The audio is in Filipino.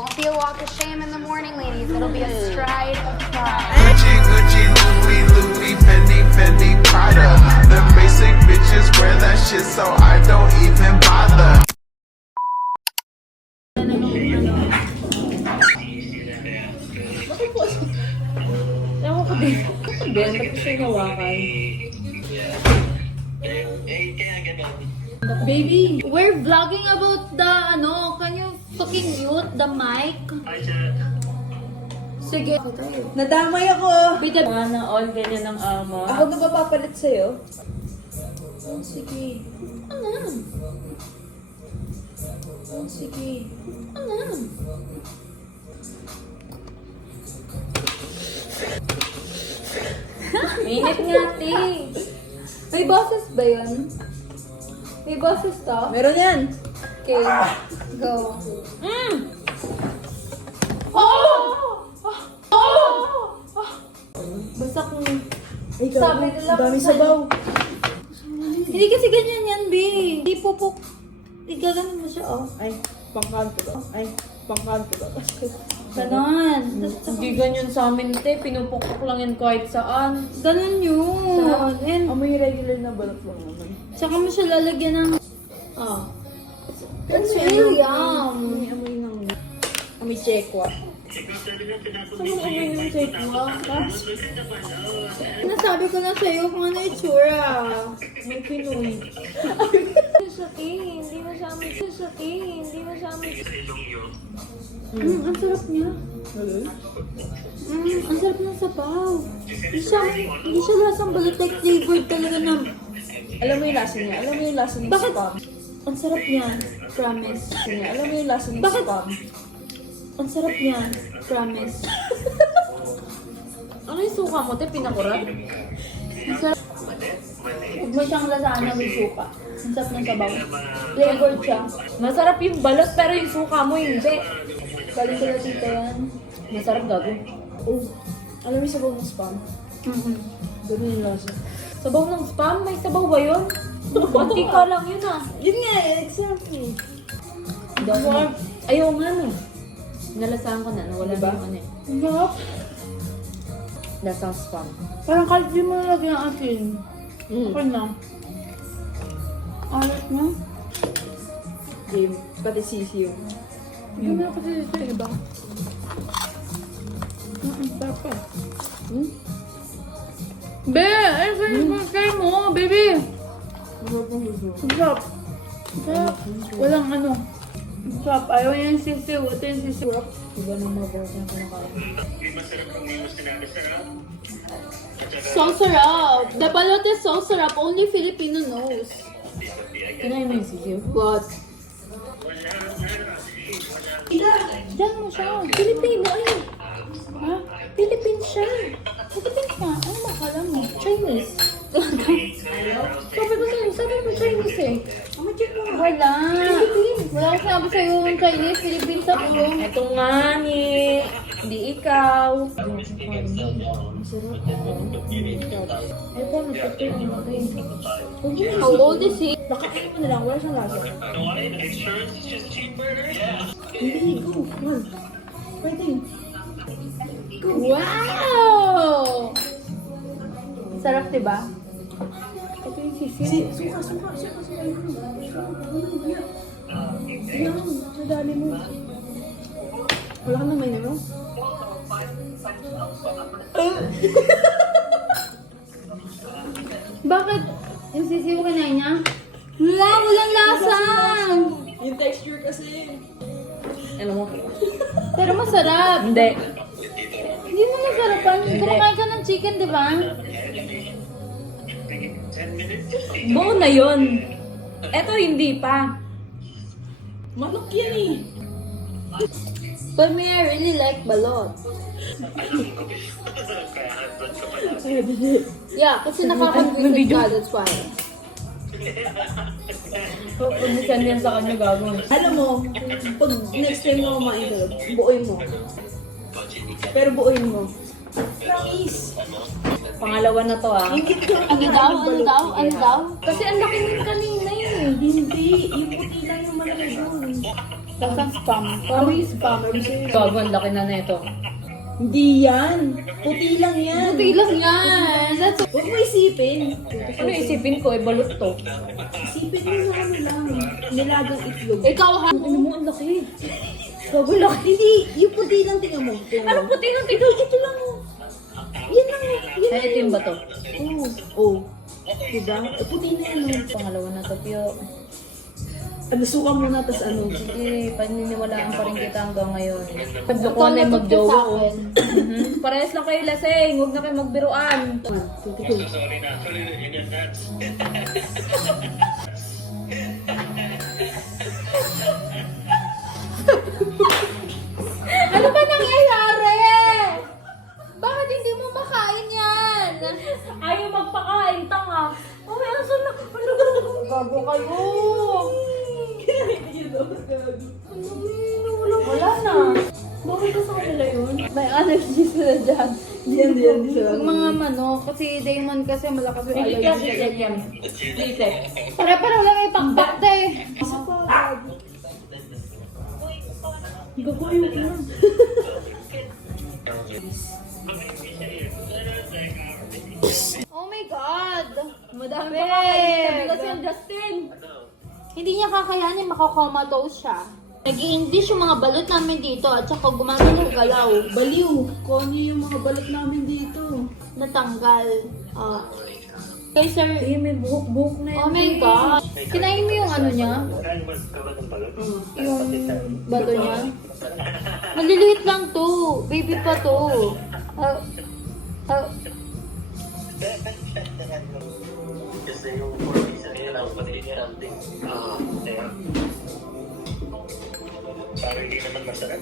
Won't be a walk of shame in the morning, ladies. It'll be a stride of pride. Gucci, Gucci, Louis, Louis, Fendi, Fendi, Prada. The basic bitches wear that shit, so I don't even bother. Ewan ko din. Ben, ba't gusto yung hawakan? Baby, we're vlogging about the can you fucking mute the mic? Sige. Nadamay ako! Bida na all ganyan ng ama. Ako na papapalit sa'yo? Sige. Sige. Mainit nga, te. May boses ba yun? May boses to? Meron yan. Okay, go. Basta kung... Sabi nila dami sabaw. Hindi kasi ganyan yan, B. Hindi pupuk. Igaganon mo siya, oh. Ay, pangkanto ba? Ay, pangkanto ba? Ganon. Hindi ganyan sa amin, te. Pinupukpok lang yan kahit saan. Ganon yun. And, Amoy regular na balot lang naman. saka mo siya lalagyan ng... Ah. It's really yum. Amoy ng... Amoy chekwa. Anong amoy ng chekwa? Nasabi ko na sa'yo kung ano itsura. May Pinoy. Hindi mo sa amin. Ang sarap niya. Ang sarap ng sabaw. Hindi siya lasang balat, like flavored talaga na. Alam mo yung lasa niya? Alam mo yung lasa ng Bakit? spam? Ang sarap niya. Promise. Alam mo yung lasa ng Bakit? spam? Ang sarap niya. Promise. Ano yung suka mo, te? Pinakurat? Ang sarap. Huwag mo siyang lasana with suka. Ang sarap ng sabaw. Flavored siya. Masarap yung balot, pero yung suka mo hindi. Galing sila tita yan. Masarap gago. Oh. Alam mo yung sabaw ng spam? Ganun yung lasa. Sabaw ng spam? May sabaw ba yun? Mantika lang yun ah. Yun nga eh, exactly. Sarap. Ayaw nga no. Nalasahan ko na, nawala Diba? na yung ano eh. Ang sarap. Lasang spam. Parang kahit di mo nalagyan ang asin. Okay na. Alat na. Game, pati sisiyo. Hindi mo na kasi dito iba. Sarap pa. Be! Ay, kayo mo, baby! Ang sarap. Ang sarap. Walang ano. Ang sarap. Ayaw niya yung sisiw. Ito yung sisiw. Iba nang mabaw na kinakain. So sarap. The balot is so sarap. Only Filipino knows. Kinain mo yung sisiyo? What? Diyan mo siya. Filipino ay. Ha? Philippine siya. Philippine ka. Ano ba kala mo? Chinese. Sabi mo Chinese eh. Wala. Wala akong sinabi sa'yo yung Chinese. Philippines ako. Eto nga ni. Hindi ikaw. Eto, nagpapit yung natin. How old is he? Nakain mo na lang, wala siyang lasa. Hindi, go. Come on. Fighting. Wow! Sarap, diba? Ito yung sisig. Suka. Yan, sa dami mo. Wala ka naman yun, no? Bakit? Yung sisig mo kinain niya? Wala, walang lasa! Yung texture kasi. Alam mo? Pero masarap. Hindi. Hindi mo masarapan. Kumakain ka ng chicken, di ba? Buo na yun. Eto hindi pa. Manok yan eh. But me, I really like balot. Yeah, kasi nakaka-confuse ka, that's why. Pag-usan yan sa kanya gagawin. Alam mo, pag next time na kumain ka, buoy mo. Pero buoy mo. Promise. Pangalawa na to ah. Ano daw? Kasi ang laki ng kanina yun. Hindi. Yung puti lang yung malaki doon. Lasang spam. Parang yung spammer. Gago, ang laki na nito. Hindi yan. Puti lang yan. Puti lang yan. That's Huwag mo isipin. Ano isipin ko? Balot to. Isipin mo na ano lang. Nilagang itlog. Ikaw ha? Ano mo, ang laki. Gago, laki. Hindi, yung puti lang tingnan mo. Anong puti ng Ito, ito lang. Yan lang. Yan Ay, itim ba to? Oo. Oh. Diba? Puti na yan. Pangalawa na to, Pio. Ano, suka muna, tas ano. Sige, paniniwalaan pa rin kita hanggang ngayon. Paglokohan na yung magjowa ko. Parehas lang kayo lasing. Huwag na kayo magbiruan. Ano ba nangyayari? Bakit hindi mo makain yan? Ayaw magpakain, tanga. Oh, may aso na. Ano gago kayo? Wala na. Bakit ka sa kanila yun? May allergy sila dyan. Diyan sila. Yung mga manok, kasi Damon kasi malakas yung allergy sa ganyan. Para-para lang yung pakbakta eh. Gago, ayun lang. Oh my God! Madami Beg! pa kakainin. Bigas yan, Justin. Hindi niya kakayanin, makakomatose siya. Nag-i-English yung mga balot namin dito at saka gumagalaw galaw. Baliw. Kung ano yung mga balat namin dito. Natanggal. Ah. Kay Sir, Eh, may buhok-buhok na yan. oh my God. Kinain mo yung ano niya? Yung bato niya? Maliliit lang to. Baby pa to. Ah, ah, Kasi yung 4 days na yun, ang pati something. Parang hindi naman masarap.